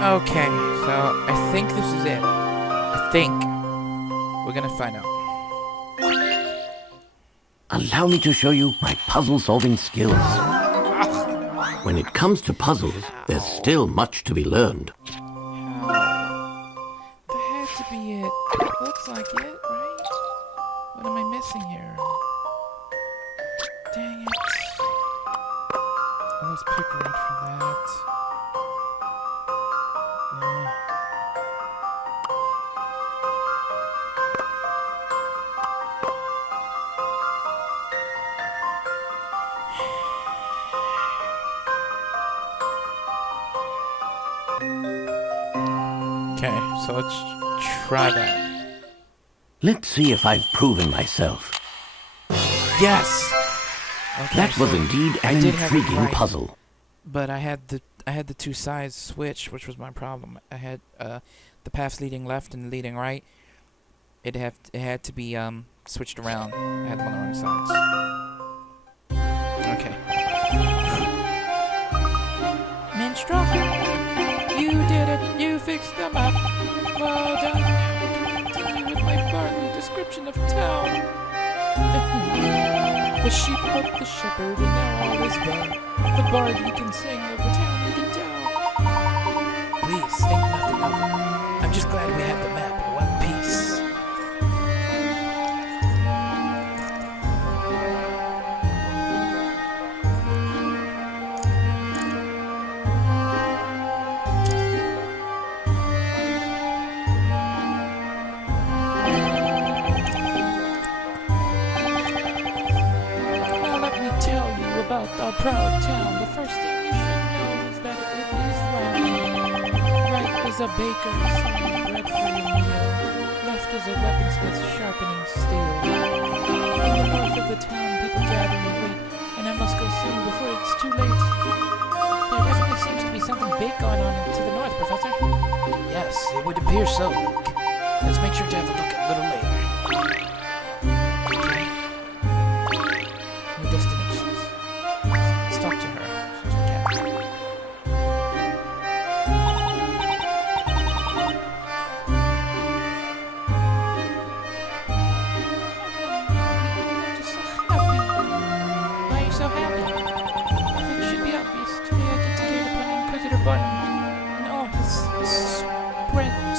Okay, so I think this is it. I think we're gonna find out. Allow me to show you my puzzle-solving skills. When it comes to puzzles, there's still much to be learned. That had to be it. Looks like it, right? What am I missing here? Dang it. Let's pick Wright for that. Okay, so let's try that. Let's see if I've proven myself. Yes. Okay, That was so indeed I an did have it intriguing right. puzzle. But I had the two sides switched, which was my problem. I had the paths leading left and leading right. It had to be switched around. I had them on the wrong sides. Okay. Minstrel, you did it. You fixed the map. Well done. Now I can continue with my Bartley description of town. The sheep help the shepherd, and now all is well. The bard he can sing of the town he can tell. Please, think nothing of it. I'm just glad we have the map in one piece. About our proud town, the first thing you should know is that it is Wright. Wright was a baker selling bread for your meal. Left is a weaponsmith sharpening steel. In the north of the town, people gather and wait, and I must go soon before it's too late. There definitely seems to be something big going on to the north, Professor. Yes, it would appear so, Luke. Let's make sure to have a look a little later. Okay. New destinations. Let's talk to her. She's the captain. I'm just so happy. Why are you so happy? I think it should be obvious. Today I get to gaze upon Inquisitor Barnum in all his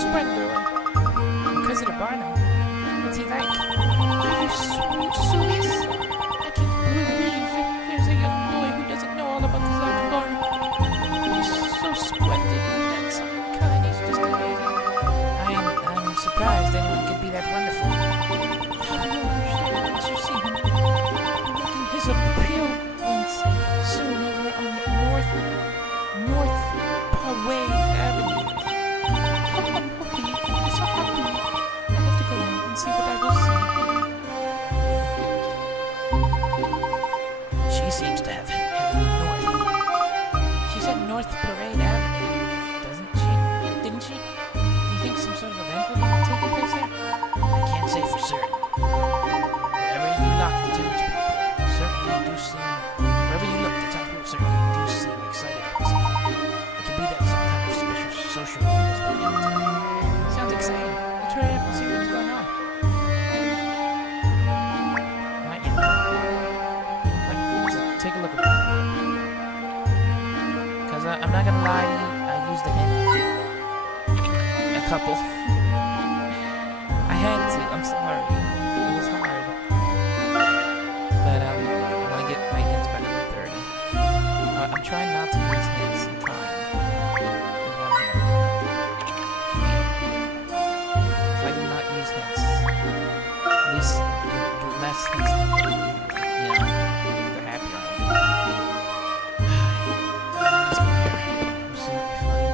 splendor. Inquisitor Barnum? What's he like? Are you sweet? I can't believe there's a young boy who doesn't know all about the Zack Barnum. He's so splendid and handsome and kind. He's just amazing. I'm surprised anyone could be that wonderful. You'll understand once you see him. He'll be making his appearance soon over on North Parade Avenue. I'm so happy. I have to go in and see what I will see. She seems to have headed north. She said North Parade Avenue, doesn't she? Didn't she? Do you think some sort of event will be taking place there? I can't say for certain. Wherever you look, the townspeople certainly do seem excited about something. It could be that some kind of special social event is being held today. Sounds exciting. Let's hurry up and see what's going on. Not yet. Let's take a look at it. Because I'm not gonna lie to you, I used the hint. A couple. I had to, I'm sorry. It was hard. But I want to get my hints back to 30. I'm trying not to use hints. I'm trying. There's one here. If I do not use hints, at least the less hints, the happier I'll be. Let's go here. We'll see what we find.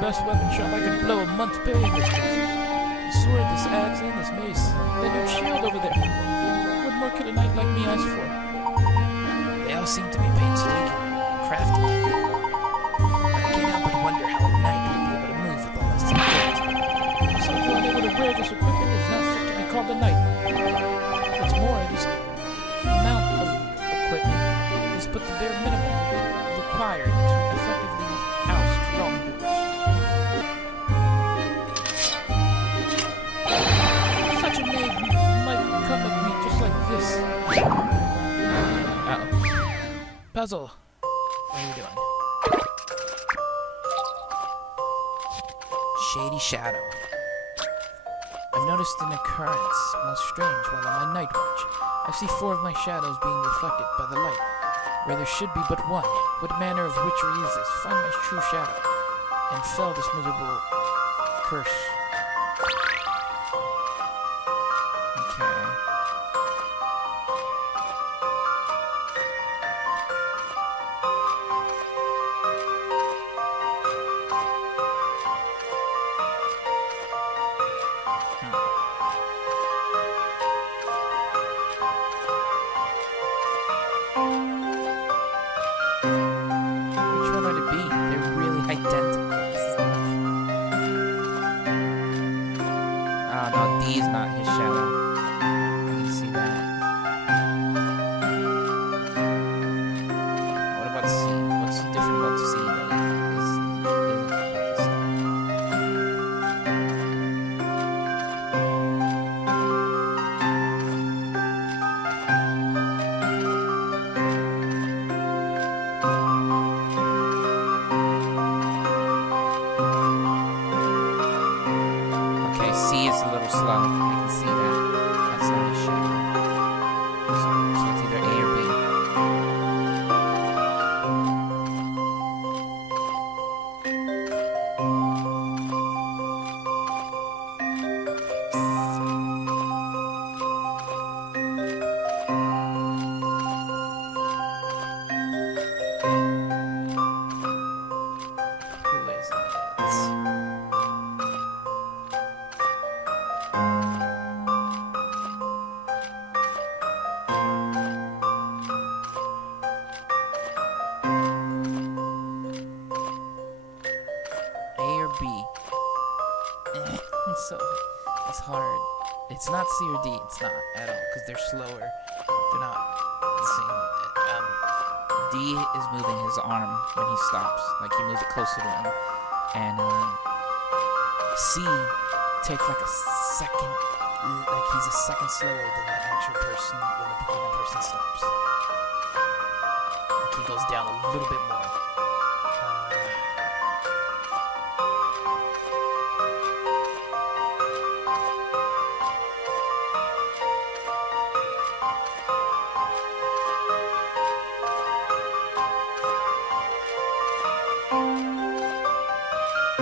Best weapon shop I could blow a month's pay in this place. The sword, this axe, and this mace. That new shield over there. What more could a knight like me ask for? They all seem to be painstakingly crafted. But I can't help but wonder how a knight would be able to move with all this equipment. Someone unable to wear this equipment is not fit to be called a knight. What's more, this amount of equipment is but the bare minimum required to effectively oust wrongdoers. Such a maid might come at me just like this. Uh-oh. Puzzle. What are you doing? Shady shadow. I've noticed an occurrence most strange while on my night watch. I see 4 of my shadows being reflected by the light, where there should be but one. What manner of witchery is this? Find my true shadow, and fell this miserable curse. Okay. Which one would it be? They're really identical. This is nuts. Oh no, D is not his shadow. I can see that. What about C? What's different about C that isn't about this guy? Okay, C is a little slow. I can see that. That's not his shadow. So it's either A or B. Who is it? A or B? So, it's hard. It's not C or D. It's not at all, because they're slower. They're not the same. D is moving his arm when he stops. Like, he moves it closer to him. And, C takes like a second, like he's a second slower than the actual person when the person stops. Like, he goes down a little bit more.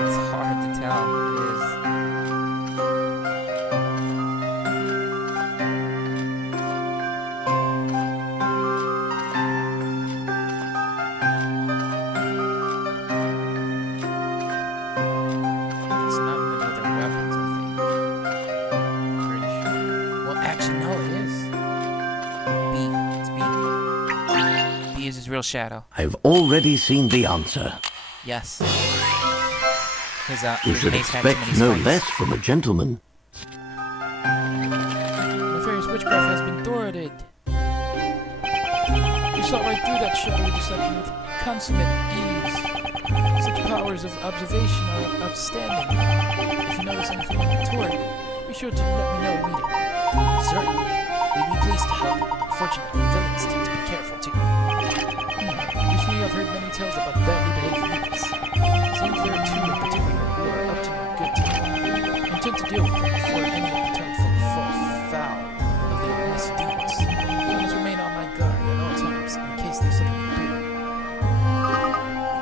It's hard to tell. It is. It's not many other weapons, I think. Pretty sure. Well, actually, no, it is. B. It's B. B is his real shadow. I've already seen the answer. Yes. You His should mace had too expect many no spikes. less from a gentleman. Nefarious witchcraft has been thwarted. You saw right through that shadowy deception with consummate ease. Such powers of observation are outstanding. If you notice anything untoward, be sure to let me know immediately. Certainly. We'd be pleased to help. Unfortunately, villains tend to be careful too. Usually I've heard many tales about badly behaved youths. Seems there are 2 in particular who are up to no good to me. I intend to deal with them before any of the town folk fall foul of their misdeeds. I must remain on my guard at all times in case they suddenly appear.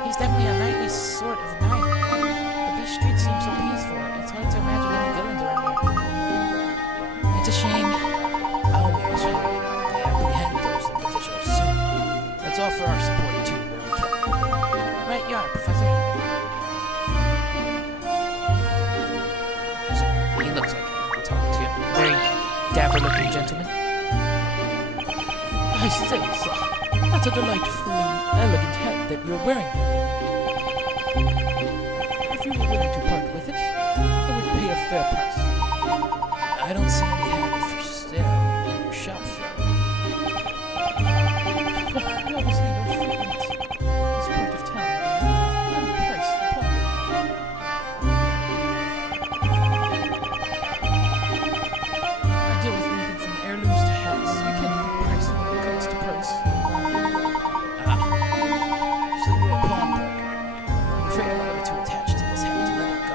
He's definitely a knightly sort of knight, but these streets seem so peaceful. It's hard to imagine any villains around here. It's a shame. Oh, we must hope they apprehend those individuals soon. Let's offer our support too where we can. Right, you are, Professor. He looks like it. talk to you. Very dapper-looking gentleman. I say, sir, that's a delightfully elegant hat that you're wearing. If you were willing to part with it, I would pay a fair price. I don't see any hat for sale in your shop, friend. You obviously don't frequent this part of town. I'm priced upon it. I deal with anything from heirlooms to hats. You can't be priced when it comes to price. Ah, so you're a pawnbroker. I'm afraid I'm a little too attached to this hat to let it go.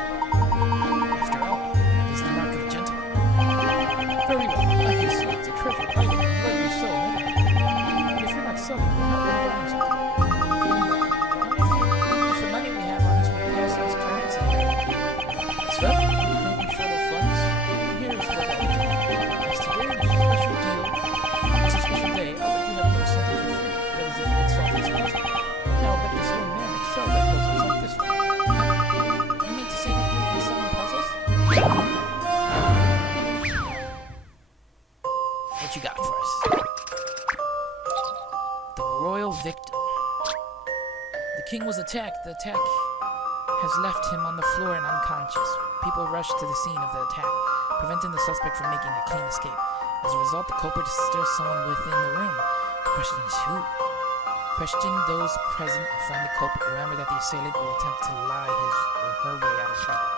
After all, it is the mark of a gentleman. Very well, I can see it's a treasured item, rightly so, but if you're not selling, you're not really buying something. If the money we have on us would pass as currency, so, we're currently short of funds. Here's what I'll do. As today is a special deal, it's a special day, I'll let you have a little something for free. That is if you can solve this puzzle. Now, but this young man excels at puzzles like this one. You mean to say that you can solve puzzles? What you got for us? The royal victim. The king was attacked. The attack has left him on the floor and unconscious. People rushed to the scene of the attack, preventing the suspect from making a clean escape. As a result, the culprit is still someone within the room. The question is who? Question those present and find the culprit. Remember that the assailant will attempt to lie his or her way out of trouble.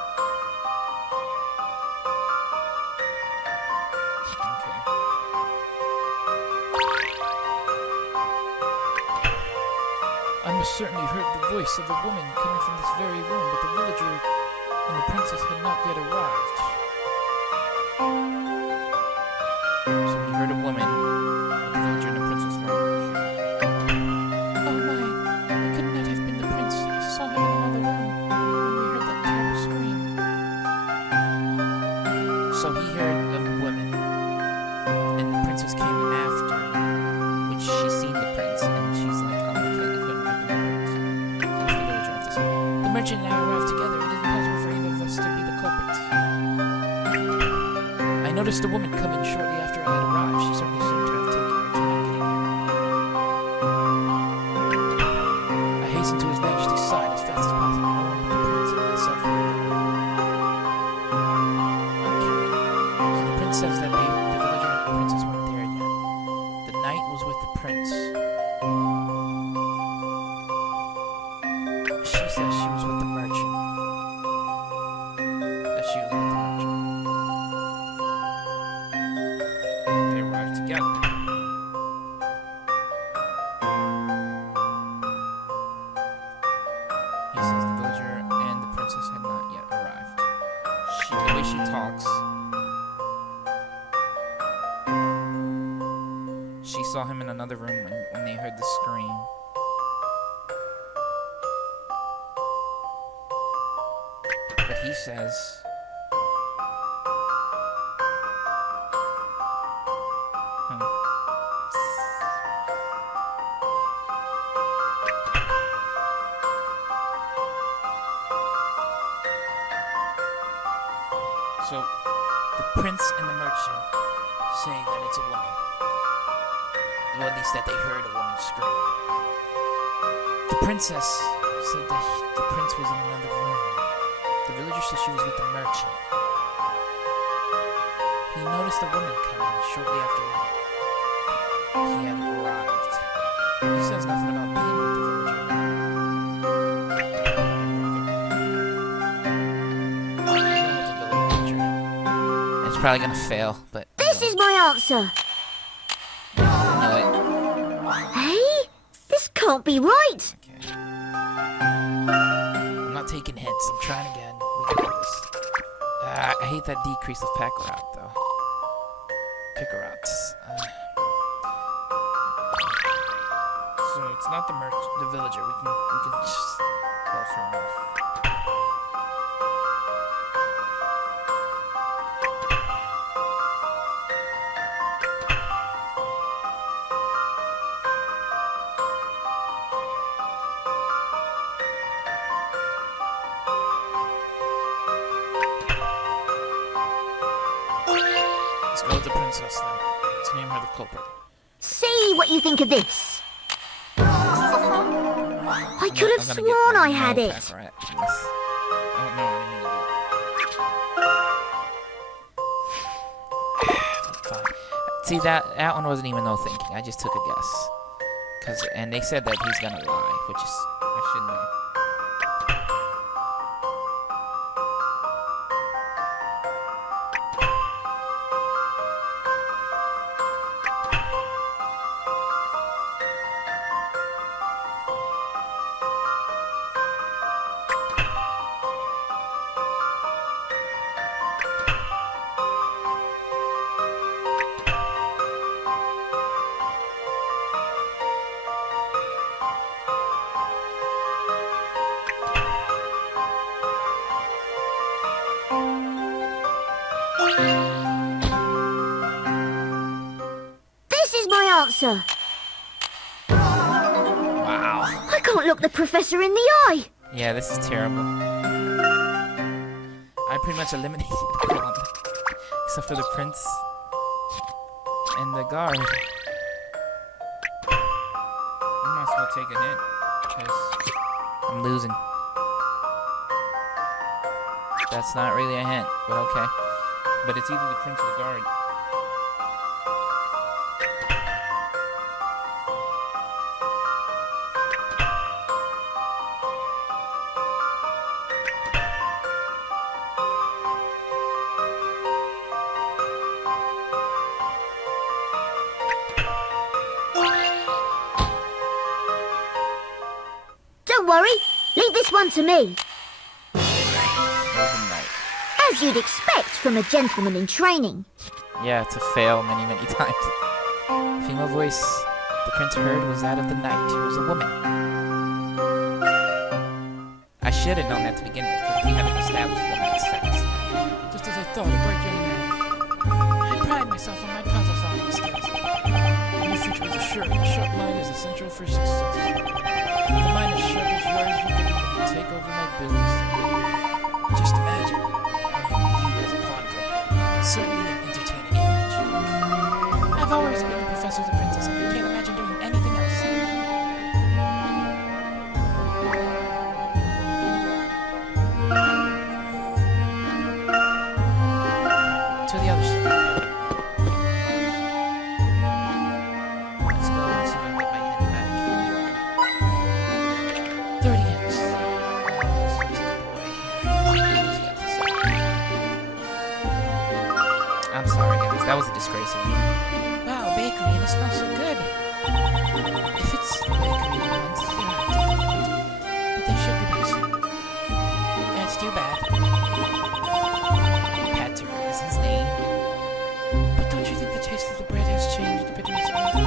Okay. I most certainly heard the voice of a woman coming from this very room, but the villager and the princess had not yet arrived. So he heard a woman, the villager and the princess weren't here. Oh my, it could not have been the prince. I saw him in another room when we heard that terrible scream. So he heard of a woman, and the princess came after, which she seen the prince, and she's like, oh, it couldn't have been the prince. That's the villager have to say. The merchant and I arrived together. It is impossible for either of us to be the culprit. I noticed a woman come in shortly after I had arrived. She certainly seemed to have taken her time getting here. I hastened to His Majesty's side as fast as possible. No one but the prince and myself were there. Okay. So the prince says that the villager and the princess weren't there yet. The knight was with the prince. She says she was with the merchant. That she was with the merchant. They arrived together. He says the villager and the princess had not yet arrived. The way she talks, she saw him in another room when they heard the scream. But he says, so the prince and the merchant say that it's a woman. Or at least that they heard a woman scream. The princess said that the prince was in another room. The villager said she was with the merchant. He noticed a woman coming shortly after he had arrived. He says nothing about being with the villager. It's probably gonna fail, but This is my answer. I know it. Hey? This can't be right. Okay. I'm not taking hints. I'm trying again. We can do this. I hate that decrease of pack route, though. Pick routes. So it's not the villager. We can just close her off. Let's go with the princess then. Let's name her the culprit. See what you think of this. I could have sworn I had it. I don't know. I didn't mean to do it. Fine. See, that one wasn't even no thinking. I just took a guess. And they said that he's gonna lie, which is I shouldn't know. This is my answer. Wow. I can't look the professor in the eye. Yeah, this is terrible. I pretty much eliminated everyone. Except for the prince and the guard. I might as well take a hit. Because I'm losing. That's not really a hint, but okay. But it's either the prince or the guard. Don't worry. Leave this one to me. Overnight. As you'd expect from a gentleman in training. Yeah, to fail many, many times. Female voice. The prince heard was that of the knight, who was a woman. I should have known that to begin with, because we haven't established the knight's sex. Just as I thought, a bright young man. I pride myself on my puzzle-solving skills. My future is assured. A sharp mind is essential for success. With a mind as sharp as yours, you can take over my business. Just imagine you as a pawnbroker. Certainly an entertaining image. I've always been a professor of the princess, and I can't imagine doing anything else. To the other side. Let's go and see if I can get my head back. 30 hits. I'm sorry, guys. That was a disgrace of me. Wow, bakery, and it smells so good. If it's the bakery you want, but they should be back soon. That's too bad. Patrick is his name. But don't you think the taste of the bread has changed a bit recently?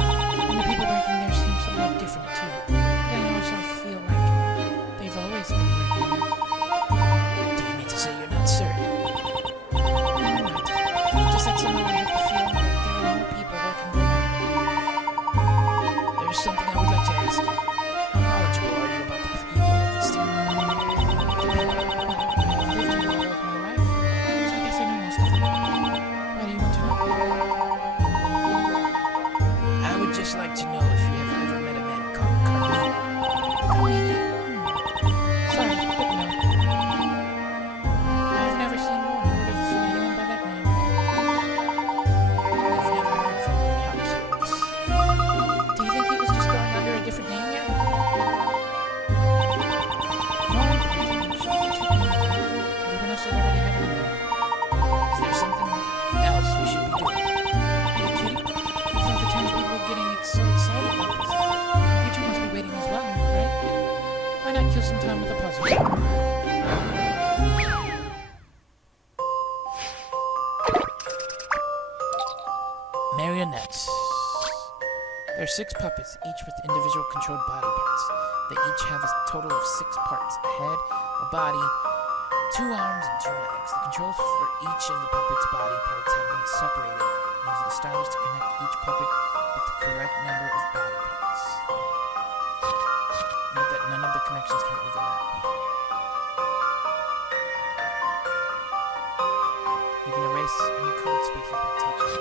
And the people working there seem somewhat different too. But I also feel like they've always been working there. Do you mean to say you're not certain? No, I'm not. It's just that somehow I have the feeling that there are more people working there now. There's something I would like to ask you. How knowledgeable are you about the people of this town? I've lived here all of my life, so I guess I know most of them. Why do you want to know? I would just like to know if you have ever met a man called Carmine. Carmine? Sorry, but no. I've never seen or heard of anyone by that name. I've never heard of him. How curious. Do you think he was just going under a different name yet? No, I'm sure he took me. Everyone else has already had him. Is there something else we should be doing? Are you kidding? It's not the time people are getting so excited like this. You two must be waiting as well, right? Why not kill some time with a puzzle? Marionettes. There are 6 puppets, each with individual controlled body parts. They each have a total of 6 parts: a head, a body, 2 arms, and 2 legs. The controls for each of the puppet's body parts have been separated, using the stylus to connect each puppet with the correct number of body parts. Note that none of the connections can overlap. You can erase any colored spaces by touching.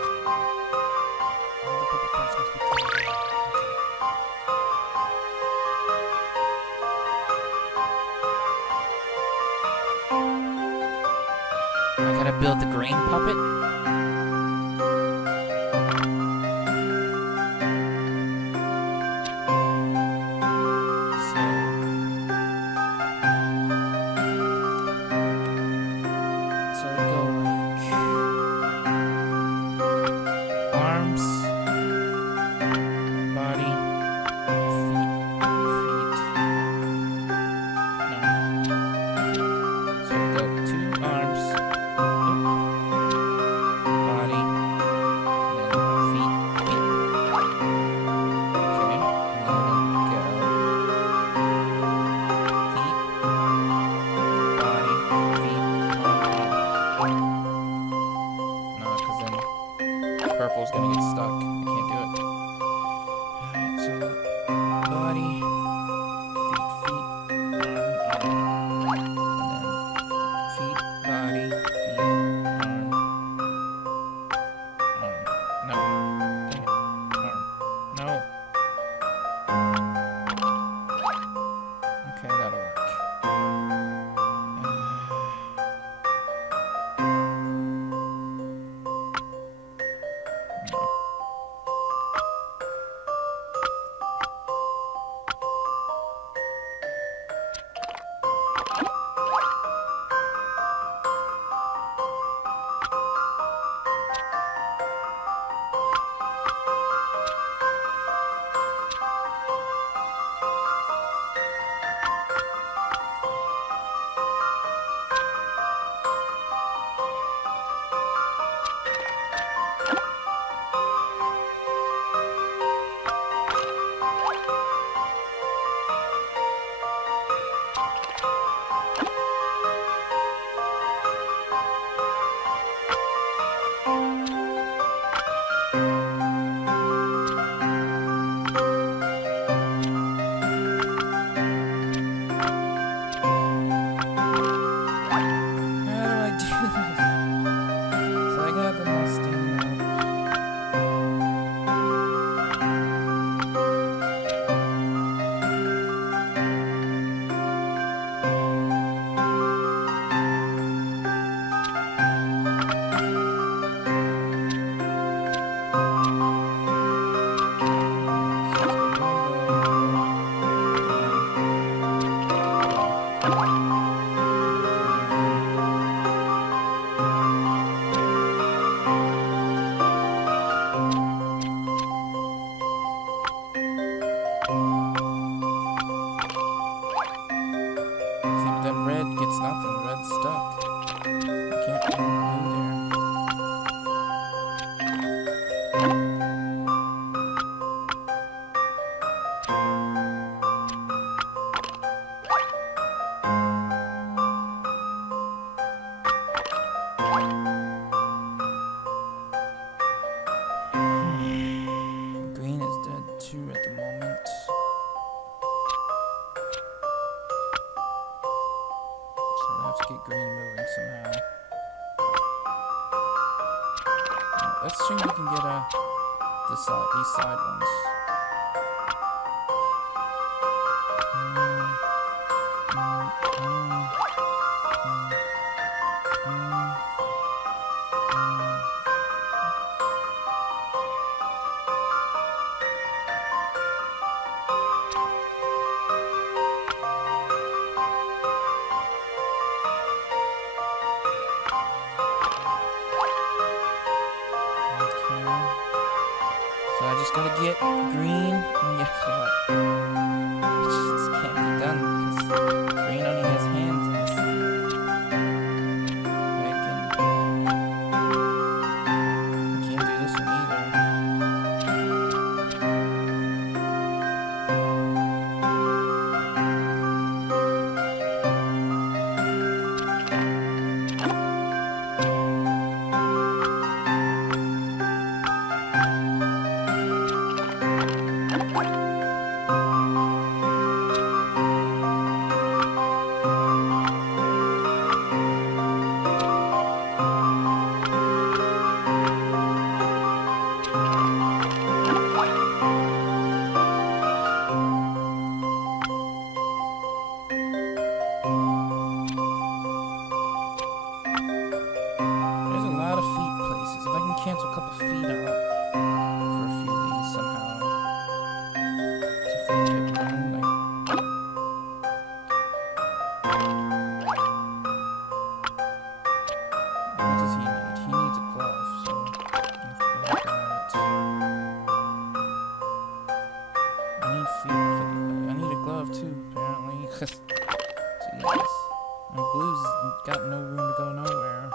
All the purple parts must be colored in. Okay. I gotta build the green puppet. Purple's gonna get stuck. I can't do it. Alright, so body, feet, arm, and then feet, body, feet, arm. No. Dang it. Arm. No. Okay, that'll work. It's nothing. Red's stuck. I can't put blue there. Green is dead too at the moment. Let's get green moving somehow. Let's see if we can get these side ones. So I just gotta get green, and guess what? It just can't be done because green only has hands in this. I can't do this one either. cancel a couple feet out for a few of these somehow. To fit it around, like. What does he need? He needs a glove, so I have to go with that. I need feet. I need a glove too, apparently. Jeez. And Blue's got no room to go nowhere.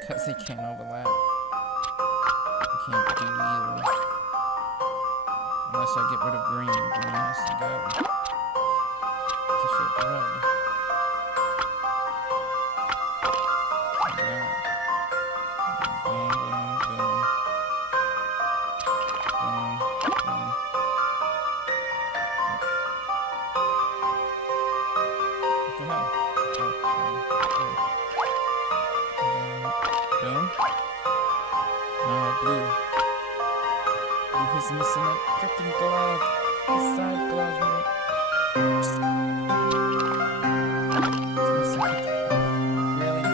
Because they can't overlap. I can't do either. Unless I get rid of green. Green has to go. To fit red. Yeah. Boom, boom, boom. Boom, boom. What the hell? Boom. No, Blue. Blue is missing a freaking glove. The side glove here. It's missing a glove. Really?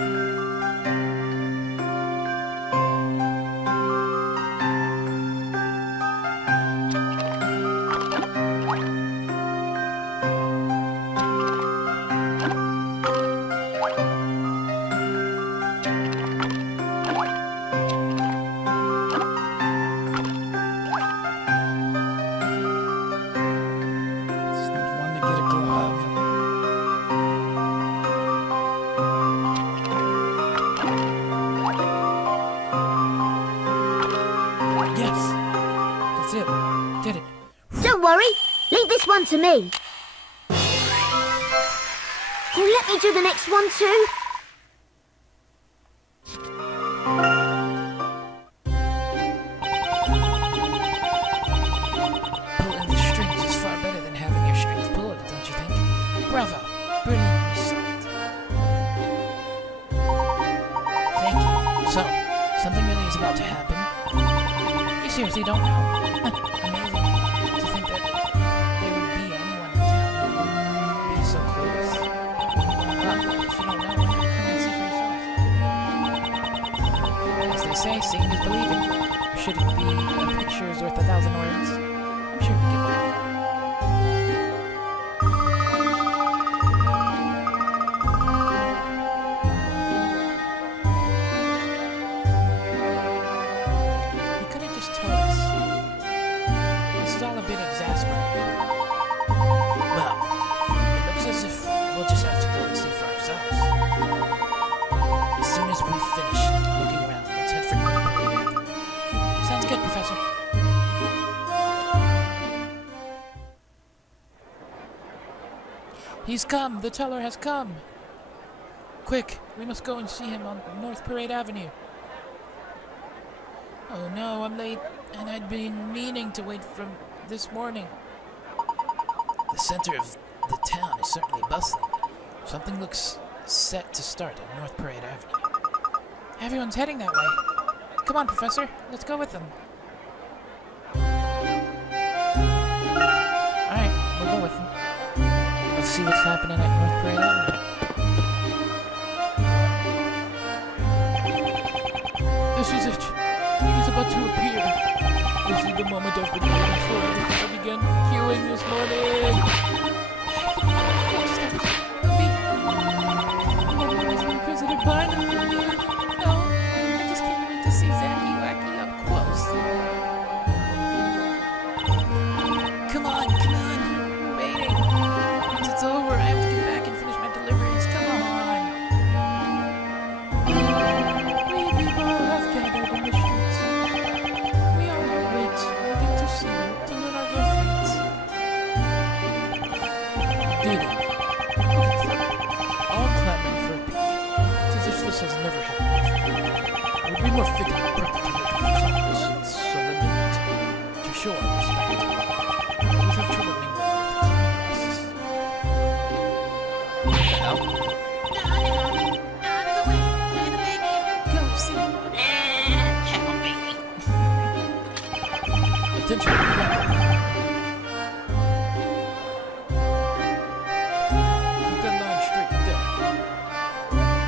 Did it. Don't worry. Leave this one to me. Can you let me do the next one too? Pulling the strings is far better than having your strings pulled, don't you think? Bravo. Brilliantly solved. Thank you. So, something really is about to happen. You seriously don't know? Amazing to think that there would be anyone in town who would be so close. Well, if you don't know, come and see for yourself. As they say, seeing is believing. Should it be a picture is worth 1,000 words? I'm sure we can find it. He could have just told us. This is all a bit exasperating. Well, it looks as if we'll just have to He's come! The teller has come! Quick! We must go and see him on North Parade Avenue. Oh no, I'm late, and I'd been meaning to wait from this morning. The center of the town is certainly bustling. Something looks set to start at North Parade Avenue. Everyone's heading that way. Come on, Professor. Let's go with them. Alright, we'll go with them. Let's see what's happening at North Parade Avenue. This is it. He's about to appear. This is the moment I've been waiting for ever since I began queuing this morning. Footsteps. President Barnum. No, I just can't wait to see Zacky Wacky up close. Come on, we're waiting. Once it's over, I have to get back and finish my deliveries. Come on. We people have gathered in the streets. We all wait, waiting to see, to learn of their fates. Did it? Look at them. All clamoring for a peek. It's as if this has never happened before. It would be more fitting and proper to make the Congress and solemnity to show our respect. I always have trouble mingling with Congress. Now? Out of the way. Little lady, go see. Help me. Attention, you keep that line straight there.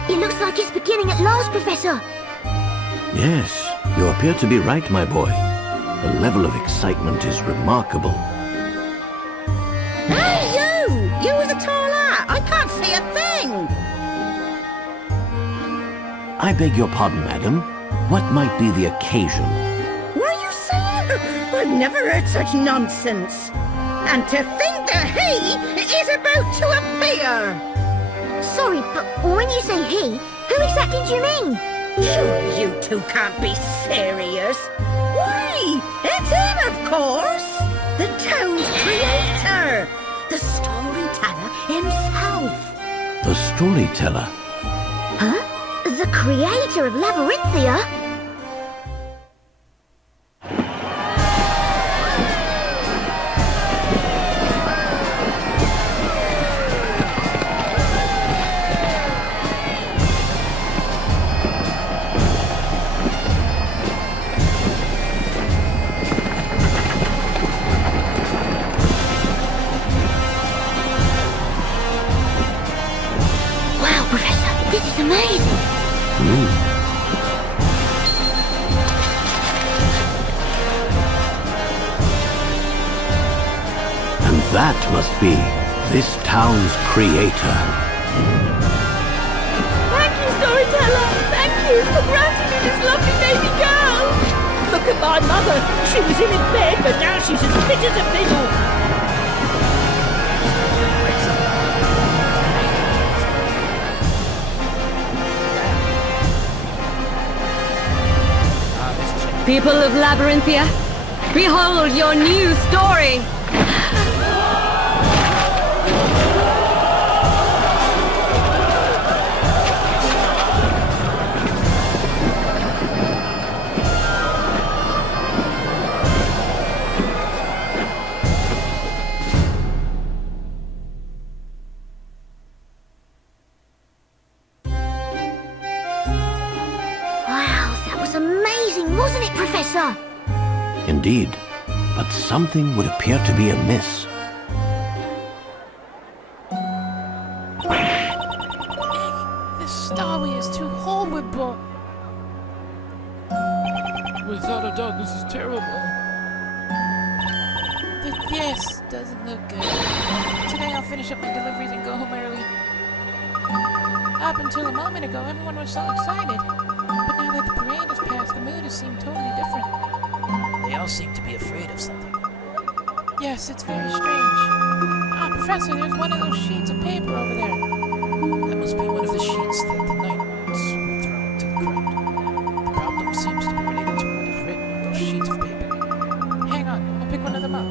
It looks like it's beginning at last, Professor. Yes, you appear to be right, my boy. The level of excitement is remarkable. Hey, you! You with the tall hat! I can't see a thing! I beg your pardon, madam. What might be the occasion? What are you saying? I've never heard such nonsense. And to think that he is about to appear! Sorry, but when you say he, who exactly do you mean? Sure, you two can't be serious. Why, it's him, of course! The town's creator! The storyteller himself! The storyteller. Huh? The creator of Labyrinthia? Wow, Professor, this is amazing. And that must be this town's creator. Thank you, storyteller! Thank you for granting me this lovely baby girl! Look at my mother! She was in his bed, but now she's as fit as a fiddle! People of Labyrinthia, behold your new story! Wow, that was amazing, wasn't it, Professor? Indeed, but something would appear to be amiss. This starway is too horrible. Without a doubt, this is terrible. This doesn't look good. Today I'll finish up my deliveries and go home early. Up until a moment ago, everyone was so excited. But now that the parade has passed, the mood has seemed totally different. They all seem to be afraid of something. Yes, it's very strange. Ah, Professor, there's one of those sheets of paper over there. That must be one of the sheets that the knights were throwing to the crowd. The problem seems to be related to what is written on those sheets of paper. Hang on, I'll pick one of them up.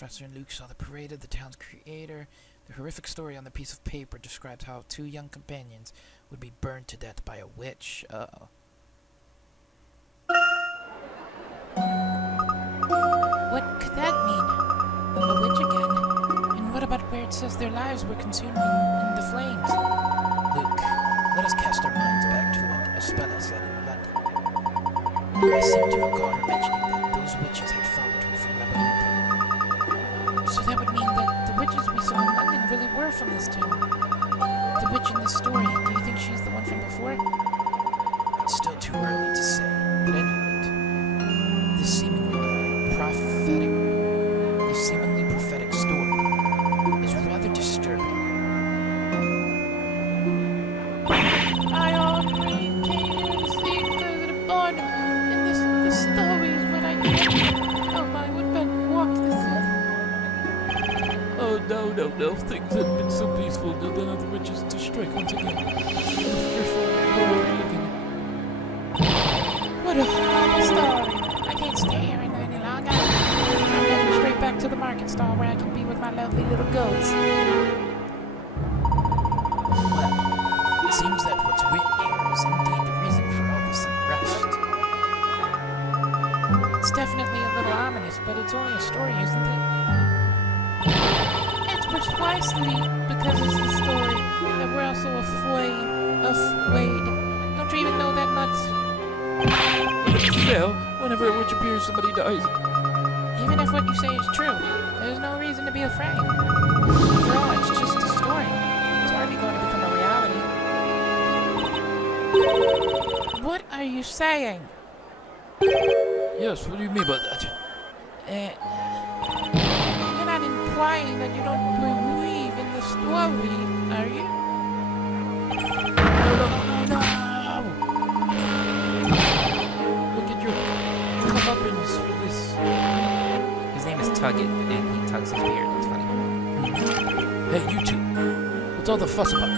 Professor and Luke saw the parade of the town's creator. The horrific story on the piece of paper described how 2 young companions would be burned to death by a witch. Uh-oh. What could that mean? A witch again? And what about where it says their lives were consumed in the flames? Luke, let us cast our minds back to what Espella said in London. I seem to recall her mentioning that those witches had followed her from Lebanon. So that would mean that the witches we saw in London really were from this town. The witch in this story, do you think she's the one from before? It's still too early to say, but at any rate, this seemingly prophetic story is rather disturbing. I already came to see President Barnum, and this story is what I did. Oh my, would Ben walk this is? Oh, no. Things had been so peaceful, and then the witches to strike once again. What a horrible story. I can't stay here any longer. I'm heading straight back to the market stall where I can be with my lovely little goats. Well, it seems that what's written here is indeed the reason for all this unrest. It's definitely a little ominous, but it's only a story, isn't it? It's precisely because it's the story that we're also afraid. Don't you even know that much? Well, whenever a witch appears, somebody dies. Even if what you say is true, there's no reason to be afraid. After all, it's just a story. It's hardly going to become a reality. What are you saying? Yes, what do you mean by that? You're not implying that you don't believe in the story, are you? No. Look at your comeuppance for this. His name is Tugget, and he tugs his beard. It's funny. Hey, you two. What's all the fuss about?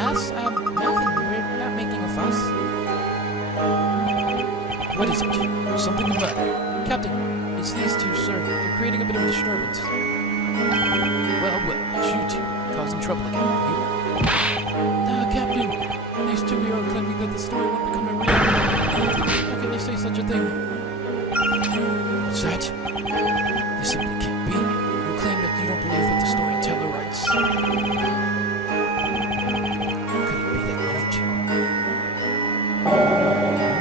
Us? Nothing. We're not making a fuss. What is it? Something the matter? Captain, it's these two, sir. They're creating a bit of a disturbance. Well, it's you two. Causing trouble again, are you? No, Captain. These two here are claiming that the story won't become a reality. How can they say such a thing? What's that? This simply can't be. You claim that you don't believe that the storyteller writes. Could it be that you two?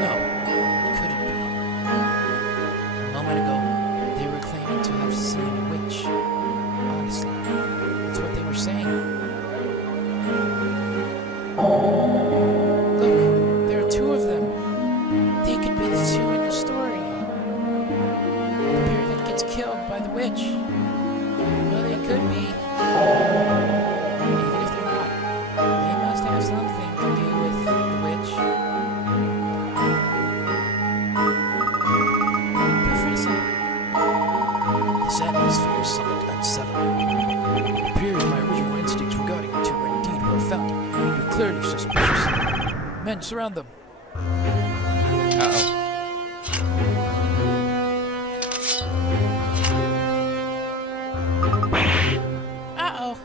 No, it couldn't be. A moment ago, they were claiming to have seen a witch. Honestly, that's what they were saying. Look, there are 2 of them. They could be the 2 in the story. The pair that gets killed by the witch. Well, they could be. Even if they're not, they must have something to do with the witch. Professor, this atmosphere is somewhat unsettling. It appears my original instincts regarding you two were indeed well founded. You're clearly suspicious. Men, surround them. Uh-oh. Uh-oh.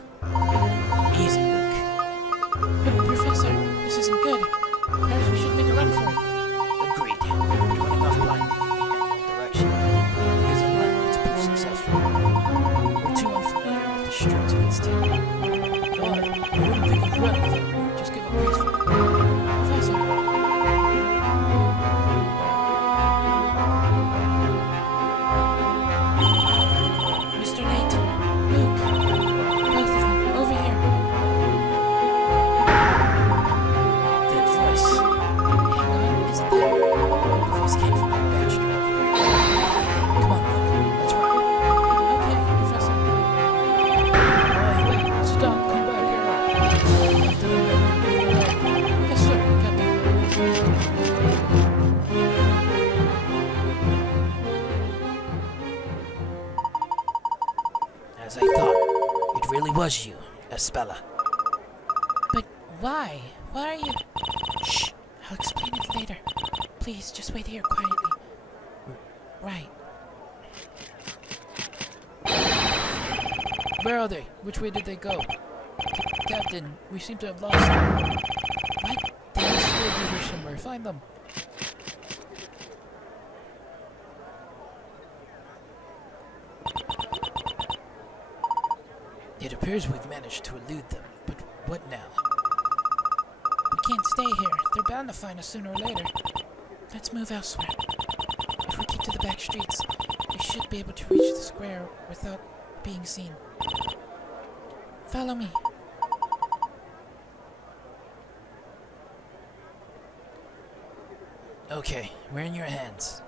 Easy, Luke. But Professor, this isn't good. Perhaps we should make a run for it. Agreed. Running off blindly in any direction is unlikely to prove successful. We're too unfamiliar with the streets of this town. Or, I wouldn't think of running if we would just give a place for it. Professor. Mr. Layton, Luke, both of you, over here. That voice. Hang on, isn't there? The voice came from that bachelor over there. Come on, Luke. Let's run. Okay, Professor. Wait. Stop. Come back here. After the men, you're getting away. Yes, sir, Captain. As I thought, it really was you, Espella. But why? Why are you... Shh, I'll explain it later. Please, just wait here quietly. Right. Where are they? Which way did they go? Captain, we seem to have lost them. What? They must still be here somewhere. Find them. It appears we've managed to elude them, but what now? We can't stay here. They're bound to find us sooner or later. Let's move elsewhere. If we keep to the back streets, we should be able to reach the square without being seen. Follow me. Okay, we're in your hands.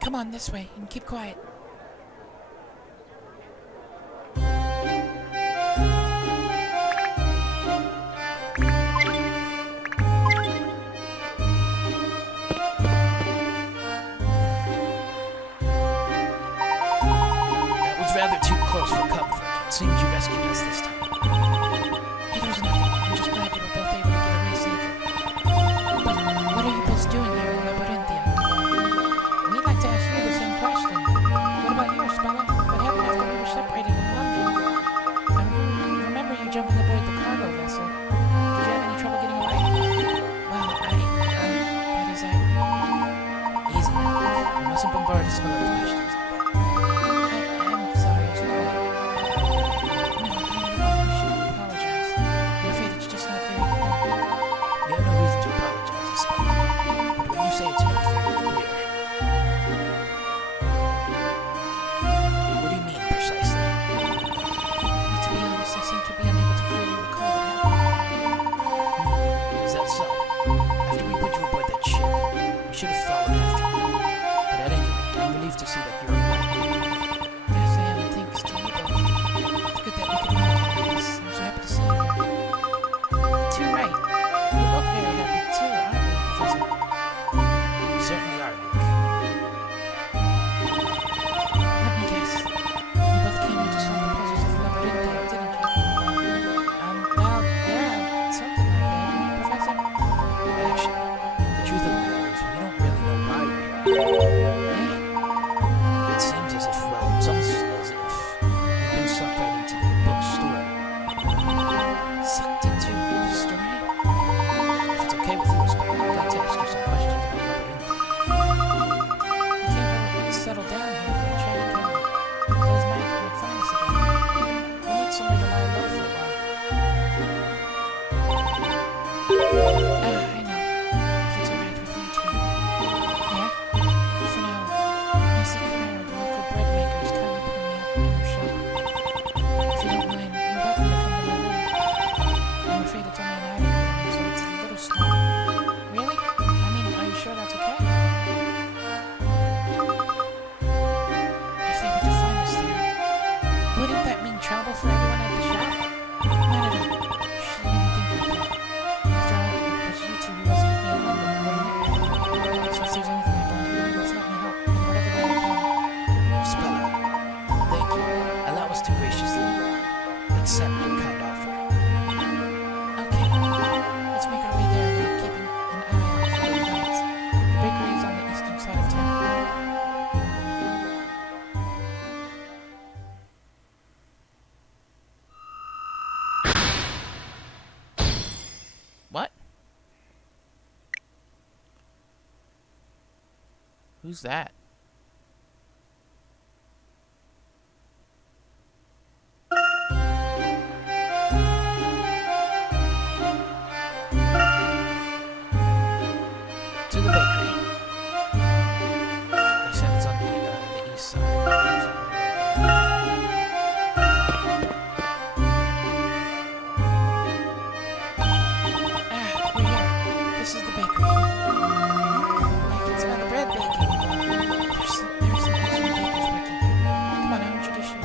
Come on, this way, and keep quiet. That was rather too close for comfort. It seems you rescued us this time. It was nothing. I'm just glad you were both able to get away safely. But what are you both doing here in Labyrinthia? We'd like to ask you the same question. What about you, Espella? What happened after we were separated in London? I remember you jumping aboard the cargo vessel. Did you have any trouble getting away? Well, that is, Easy now. You mustn't bombard Espella with questions. I'm sorry, Espella. No, you shouldn't apologize. I'm afraid it's just not very clear. You have no reason to apologize, Espella. But when you say it's not very clear... What do you mean, precisely? To be honest, I seem to be unable to clearly recall what happened. Is that so? After we put you aboard that ship, we should have followed after you. But at any rate, I'm relieved to see that you're alright. Yes, I am, and thanks to you both. It's good that we could meet again. I'm so happy to see you here. Too right. You're both very happy too, aren't we, Professor? We certainly are, Luke. Let me guess. You both came here to solve the puzzles of Labyrinthia, didn't you? Well, yeah, something like that, right, Professor? Actually, the truth of the matter is we don't really know why we're here. Eh? It seems as if, well, it's almost as if we've been sucked right into the book's story. Sucked into the story? If it's okay with you, Espella, I'd like to ask you some questions about Labyrinthia. We can't really settle down here for a chat again. Those nights might find us again. We need somewhere to lie low for a while. I know. If it's alright with you two. Yeah? For now, Missy Clara, the local bread maker, is kindly putting me up in her shop. If you don't mind, you're welcome to come to my room. I'm afraid it's only an attic room, so it's a little small. Really? I mean, are you sure that's okay? If they were to find us there, wouldn't that mean trouble for everyone at the shop? None of it. Shouldn't even think like that. After all, it was you two who rescued me in London, wasn't it? So if there's anything I can do, just let me help in whatever way I can. Espella, thank you. Allow us to graciously accept your kind offer. Okay, let's make our way there while keeping an eye out for the lights. The bakery is on the eastern side of town. What? Who's that? To the bakery. They said it's on the east side. We're here. This is the bakery. I can smell the bread baking. There's some extra bakers working here. Come on, I'll introduce you.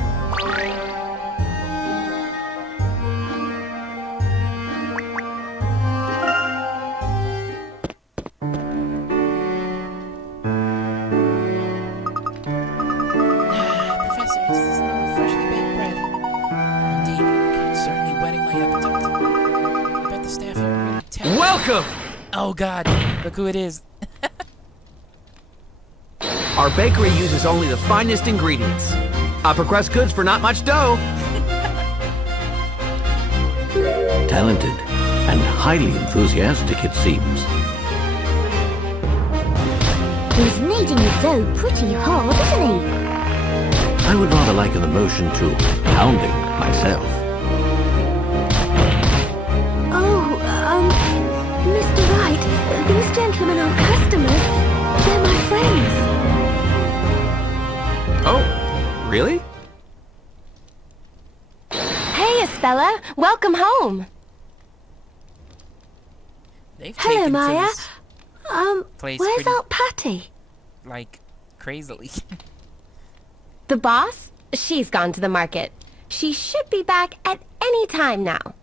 Professor, is this not freshly baked bread? Indeed, Luke. It's certainly whetting my appetite. I bet the staff here are really talented. Welcome! Oh God, look who it is. Our bakery uses only the finest ingredients. Upper crust goods for not much dough. talented and highly enthusiastic, it seems. He's kneading the dough pretty hard, isn't he? I would rather liken the motion to pounding myself. Oh, Mr. Wright, these gentlemen are customers. They're my friends. Oh, really? Hey, Espella. Welcome home. They've Hello, taken to Maya. this place Where's pretty, Aunt Patty? like, crazily. The boss? She's gone to the market. She should be back at any time now.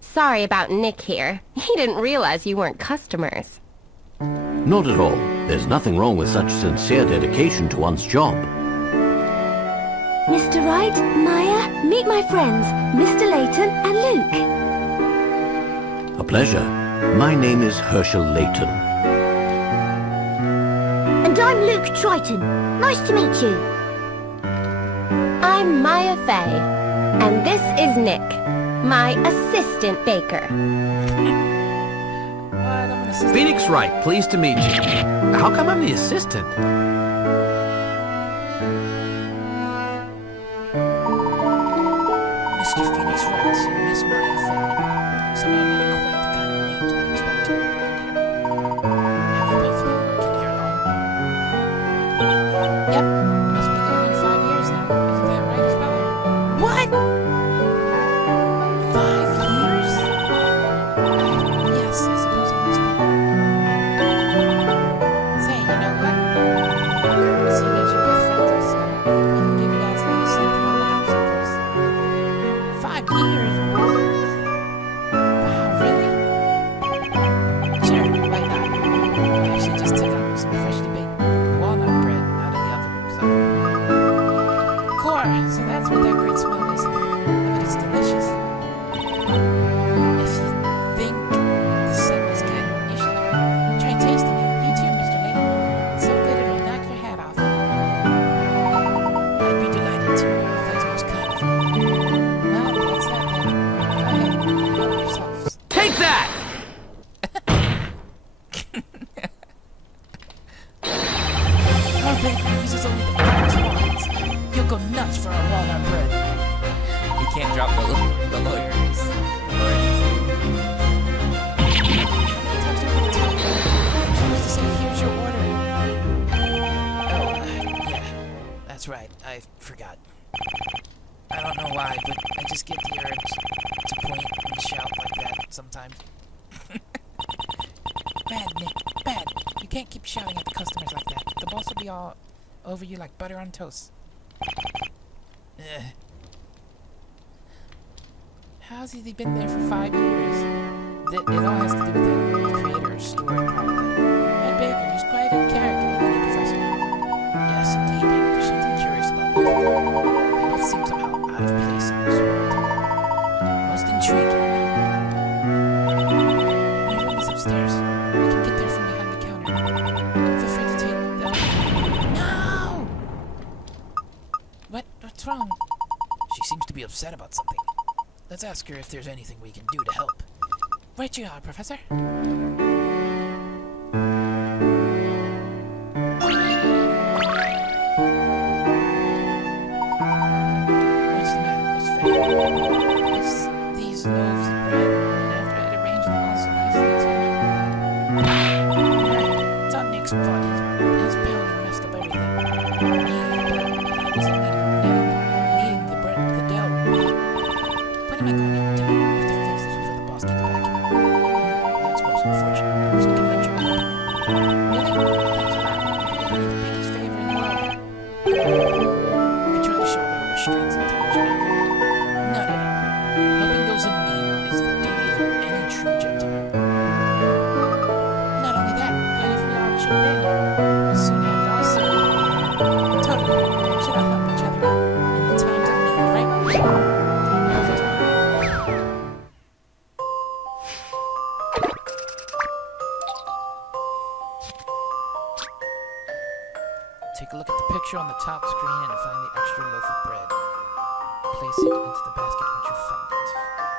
Sorry about Nick here. He didn't realize you weren't customers. Not at all. There's nothing wrong with such sincere dedication to one's job. Mr. Wright, Maya, meet my friends, Mr. Layton and Luke. A pleasure. My name is Herschel Layton. And I'm Luke Triton. Nice to meet you. I'm Maya Fay, and this is Nick, my assistant baker. What? I'm an assistant. Phoenix Wright, pleased to meet you. How come I'm the assistant? Mr. Phoenix Wright and Miss Maya Fay. Somehow not quite the kind of names I'd expect to hear. Have you both been working here long? Yep. Must be going on 5 years now. Isn't that right, Espella? What? 5 years? Yes, I suppose it must be. Say, you know what? Seeing as you're both friends, Espella, I can give you guys a little something on the house first. 5 years? Wow, really? Sure, why not? I actually just took out some freshly baked walnut bread out of the oven, so... Core, so that's what that great smell is. But it's delicious. If you think the scent is good, you should try tasting it. You too, Mr. Layton. It's so good it'll knock your hat off. I'd be delighted to. That's most kind of you. Well, that's that then. Go ahead, help yourselves. Take that! Our bakery uses only the finest walnuts. You'll go nuts for our walnut bread. You can't drop the lawyers. Sometimes over the top, you're supposed to say, here's your order. Oh, yeah, that's right. I forgot. I don't know why, but I just get the urge to point and shout like that sometimes. Bad, Nick, bad. You can't keep shouting at the customers like that. The boss will be all over you like butter on toast. How's he been there for 5 years? It all has to do with the creator's story, probably. That baker, he's quite a character, isn't he, Professor? Yes, indeed. There's something curious about both of them. They both seem somehow out of place in this world. Most intriguing. Everyone's upstairs. We can get there from behind the counter. Feel free to take the... No! What's wrong? She seems to be upset about something. Let's ask her if there's anything we can do to help. Right you are, Professor. What's the matter, Miss Fay? It's these loaves of bread, after I'd arranged them all so nicely right. It's not Nick's fault. His pounding messed up everything. Me, but I was kneading the bread, the dough. What am I going to do? I have to fix this before the boss gets back. That's most unfortunate. Perhaps we can let you help. Really? Thanks a lot. You're the biggest favor in the world. We can try to show a little restraint sometimes, you know. No. Helping those in need is the duty of any true gentleman. Not only that, but if we all chip in, we'll soon have it all sorted. Totally. We should all help each other in the times of need, right? Take a look at the picture on the top screen and find the extra loaf of bread. place it into the basket once you found it.